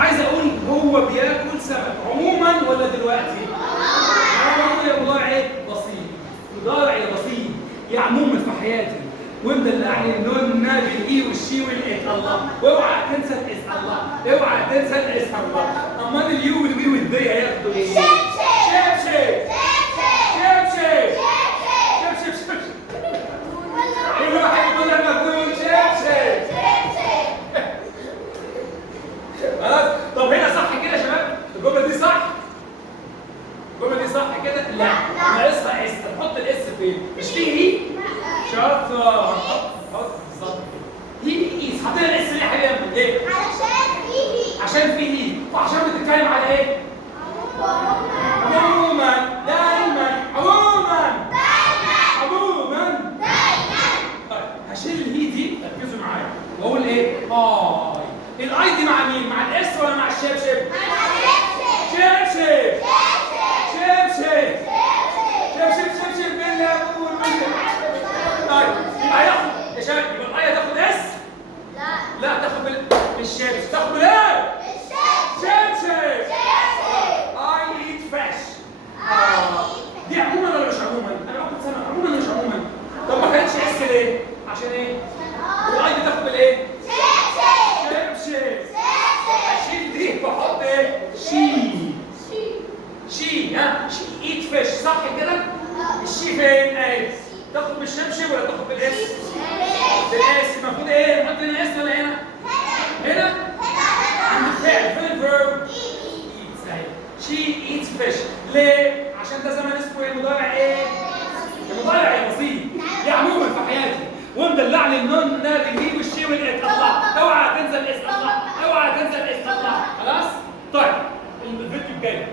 عايز اقول هو بياكل سمك عموما ولا دلوقتي؟ عموما يا مضارع ايه؟ بسيط. مضارع يا بسيط يا عموما في حياتي. ومدلعني النون بالاي والشي والاس الله، واوعى تنسى الاس الله، اوعى تنسى الاس الله. امال اليو والوي والذي هياخدوا ايه؟ شبشب شبشب شبشب شبشب. كل واحد يقول لما تقول شبشب. خلاص؟ طب هنا صح كده يا شباب؟ الجمله دي صح؟ الجمله دي صح كده؟ لا ناقصها اس. نحط الاس فين؟ مش فيه هي؟ شاطر. حط بالظبط. هي ايس. حطينا الاس ليه يا حبيبي؟ ليه؟ عشان فيه هي، وعشان بتتكلم على ايه؟ عموما دايما عموما عموما. طيب هشيل الهي دي، ركزوا معايا، واقول ايه؟ اي. الاي دي مع مين؟ مع الاس ولا مع الشبشب؟ شبشب شبشب شبشب شبشب بالله. طيب يبقى هياخد يا شباب، يبقى الاي هتاخد اس؟ لا تاخد بالشبشب. تاخد بالايه؟ شبشب. I eat fish. دي عموما ولا مش عموما؟ انا باخد سمك عموما ولا مش عموما؟ طب ما كانتش اس ليه؟ عشان ايه؟ والاي بتاخد بالايه؟ شبشب. اشيل دي واحط ايه؟ شي. ها؟ شي ايت فيش صح كده؟ الشي فين؟ اهي. تاخد بالشبشب ولا تاخد بالاس؟ بالاس. المفروض ايه؟ نحط هنا اس ولا هنا؟ هنا؟ عند الفعل. فين الفيرب؟ ايتس اهي. شي ايتس فيش. ليه؟ عشان ده زمن اسمه ايه؟ مضارع ايه؟ المضارع يا بسيط. دي عموما في حياتي. ومدلعني النون بالهي والشي والات الله. اوعى تنسى الاس الله. اوعى تنسى الاس الله. خلاص؟ طيب الفيديو الجاي